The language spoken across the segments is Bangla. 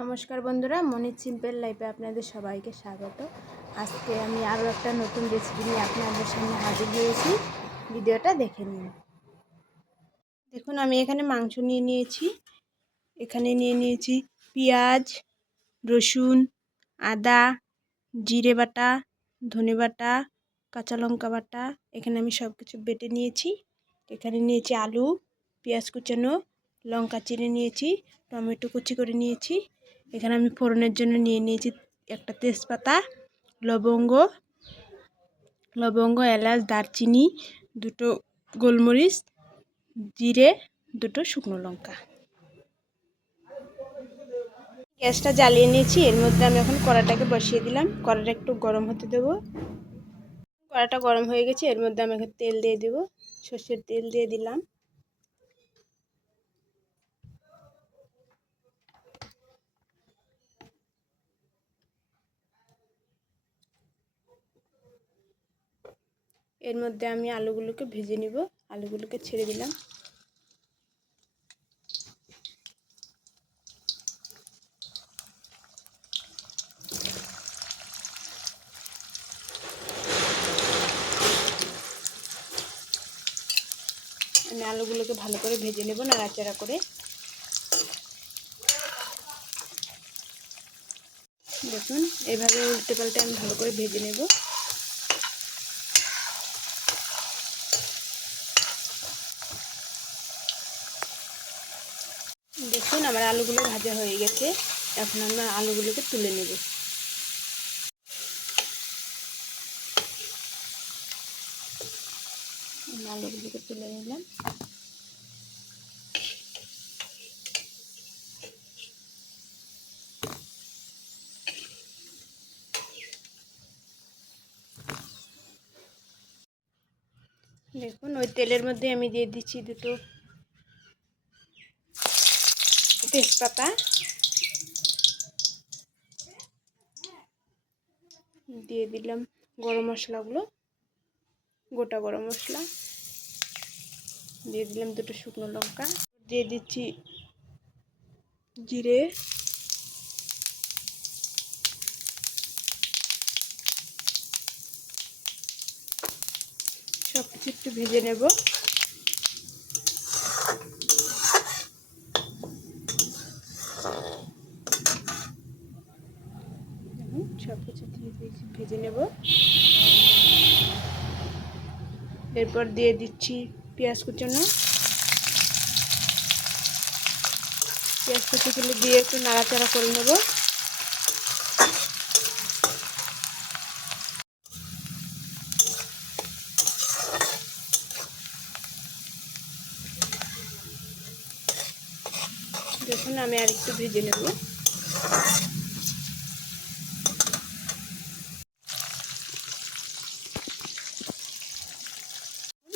নমস্কার বন্ধুরা, মনির সিম্পল লাইফে আপনাদের সবাইকে স্বাগত। আজকে আমি আরও একটা নতুন রেসিপি নিয়ে আপনাদের সামনে হাজির হয়েছি। ভিডিওটা দেখে নিন। দেখুন, আমি এখানে মাংস নিয়ে নিয়েছি। এখানে নিয়ে নিয়েছি পেঁয়াজ, রসুন, আদা, জিরে বাটা, ধনে বাটা, কাঁচা লঙ্কা বাটা। এখানে আমি সব কিছু বেটে নিয়েছি। এখানে নিয়েছি আলু, পেঁয়াজ কুচানো, লঙ্কা চিড়ে নিয়েছি, টমেটো কুচি করে নিয়েছি। এখানে আমি ফোড়নের জন্য নিয়ে নিয়েছি একটা তেজপাতা, লবঙ্গ, এলাচ, দারচিনি, দুটো গোলমরিচ, জিরে, দুটো শুকনো লঙ্কা। গ্যাসটা জ্বালিয়ে নিয়েছি। এর মধ্যে আমি এখন কড়াটাকে বসিয়ে দিলাম। কড়াটা একটু গরম হতে দেবো। কড়াটা গরম হয়ে গেছে। এর মধ্যে আমি এখন তেল দিয়ে দেবো। সর্ষের তেল দিয়ে দিলাম। এর মধ্যে আমি আলুগুলোকে ভেজে নিব। আলুগুলোকে ছেড়ে দিলাম। আমি আলুগুলোকে ভালো করে ভেজে নেব, নাড়াচাড়া করে। দেখুন, এভাবে উল্টে পাল্টে আমি ভালো করে ভেজে নেব। দেখুন, আমার আলুগুলো ভাজা হয়ে গেছে। এখন আমরা আলুগুলোকে তুলে নেব। আলুগুলোকে তুলে নিলাম। দেখুন, ওই তেলের মধ্যে আমি দিয়ে দিচ্ছি দুটো তেজপাতা, দিয়ে দিলাম গরম মশলাগুলো, গোটা গরম মশলা দিয়ে দিলাম, দুটো শুকনো লঙ্কা দিয়ে দিচ্ছি, জিরে, সব কিছু একটু ভেজে নেব। সব কিছু দিয়ে ভেজে নেব। এরপর দিয়ে দিচ্ছি পেঁয়াজ কুচানো। পেঁয়াজ কুচিগুলো দিয়ে একটু নাড়াচাড়া করে নেব। দেখুন, আমি আর একটু ভেজে নেব।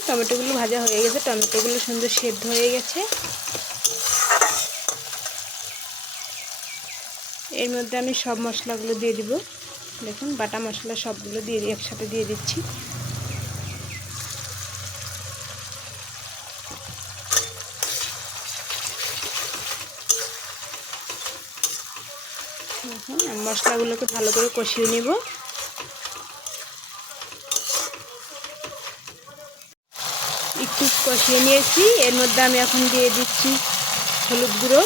টমেটোগুলো ভাজা হয়ে গেছে। টমেটোগুলো সুন্দর সেদ্ধ হয়ে গেছে। এর মধ্যে আমি সব মশলাগুলো দিয়ে দিব। দেখুন, বাটা মশলা সবগুলো দিয়ে একসাথে দিয়ে দিচ্ছি। মশলাগুলোকে ভালো করে কষিয়ে নেব। একটু কষিয়ে নিয়েছি। এর মধ্যে আমি এখন দিয়ে দিচ্ছি হলুদ গুঁড়ো,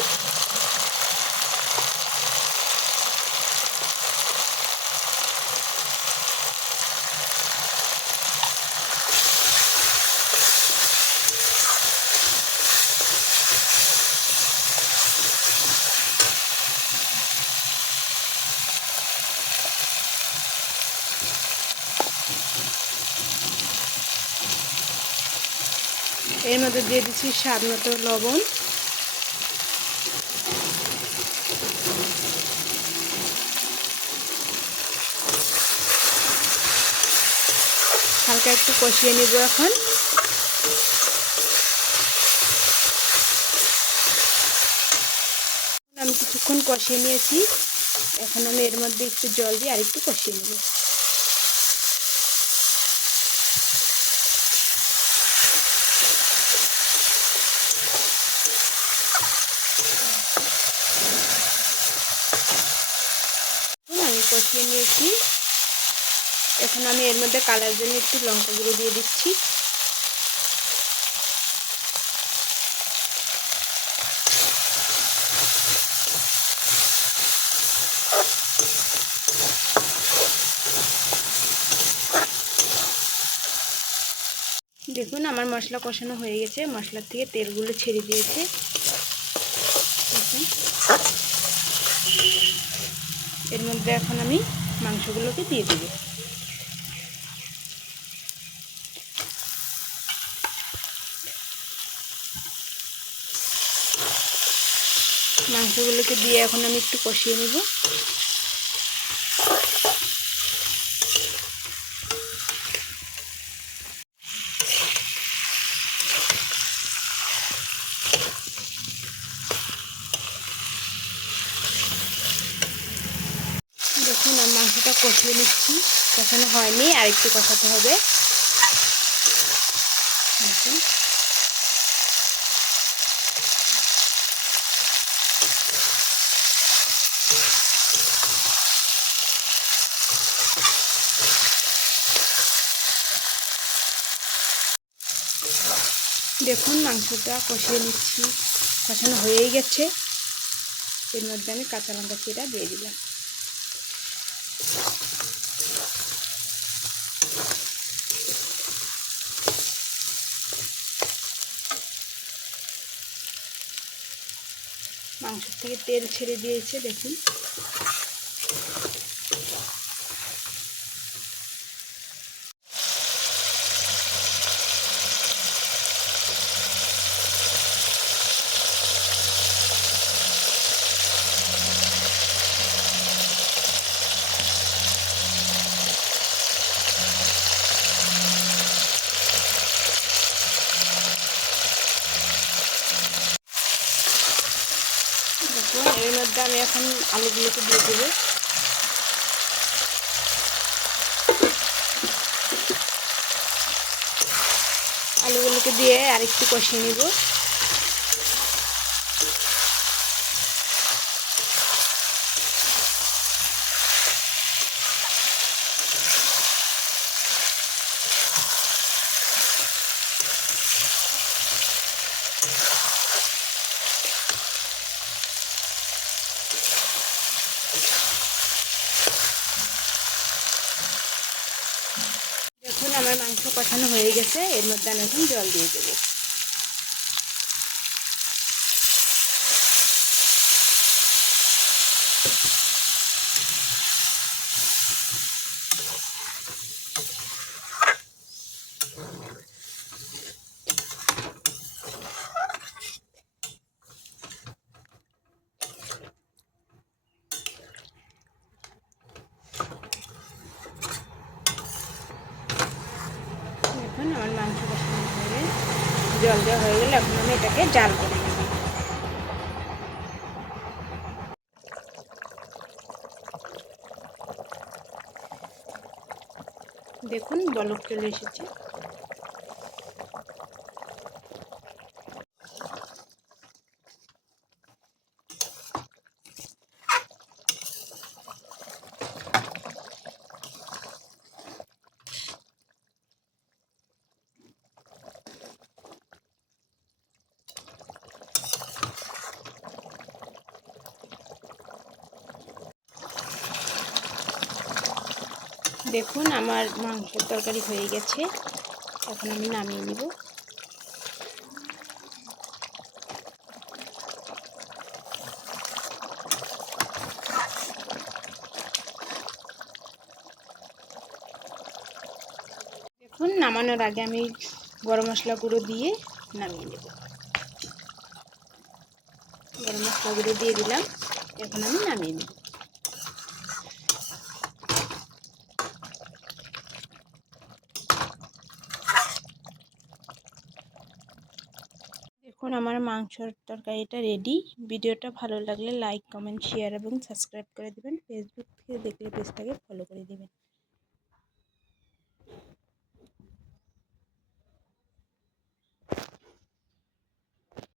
এর মধ্যে দিয়ে দিচ্ছি স্বাদ মতো লবণ, হালকা একটু কষিয়ে নেব। এখন আমি কিছুক্ষণ কষিয়ে নিয়েছি। এখন আমি এর মধ্যে একটু জল দিয়ে আরেকটু কষিয়ে নেব। কষিয়ে নিয়েছি। এখন আমি এর মধ্যে কালার জন্য একটু লঙ্কা গুঁড়ো দিয়ে দিচ্ছি। দেখুন আমার মশলা কষানো হয়ে গেছে, মশলার থেকে তেলগুলো ছেড়ে দিয়েছে। এর মধ্যে এখন আমি মাংসগুলোকে দিয়ে দেব। মাংসগুলোকে দিয়ে এখন আমি একটু কষিয়ে নেব। দেখুন আমি মাংসটা কষিয়ে নিচ্ছি, কষানো হয়নি, আর একটু কষাতে হবে। দেখুন দেখুন মাংসটা কষিয়ে নিচ্ছি, কষানো হয়েই গেছে। এর মধ্যে আমি কাঁচা লঙ্কা চিরা দিয়ে দিলাম। মাংস থেকে তেল ছেড়ে দিয়েছে দেখুন। দেখুন এর মধ্যে আমি এখন আলুগুলোকে দিয়ে দেবো। আলুগুলোকে দিয়ে আরেকটু কষিয়ে নিব। দেখুন আমার মাংস কষানো হয়ে গেছে, এর মধ্যে আমি এখন জল দিয়ে দেবো। এখন আমার মাংস কষানো হয়ে গেলে, জল দেওয়া হয়ে গেলে এখন আমি এটাকে জাল করে নেব। দেখুন বলক চলে এসেছে। দেখুন আমার মাংসের তরকারি হয়ে গেছে, এখন আমি নামিয়ে নিব। দেখুন নামানোর আগে আমি গরম মশলা গুঁড়ো দিয়ে নামিয়ে নেব। গরম মশলা গুঁড়ো দিয়ে দিলাম, এখন আমি নামিয়ে নেব। দেখুন আমার মাংসর তরকারিটা রেডি। ভিডিওটা ভালো লাগলে লাইক, কমেন্ট, শেয়ার এবং সাবস্ক্রাইব করে দেবেন। ফেসবুক থেকে দেখলে পেজটাকে ফলো করে দেবেন।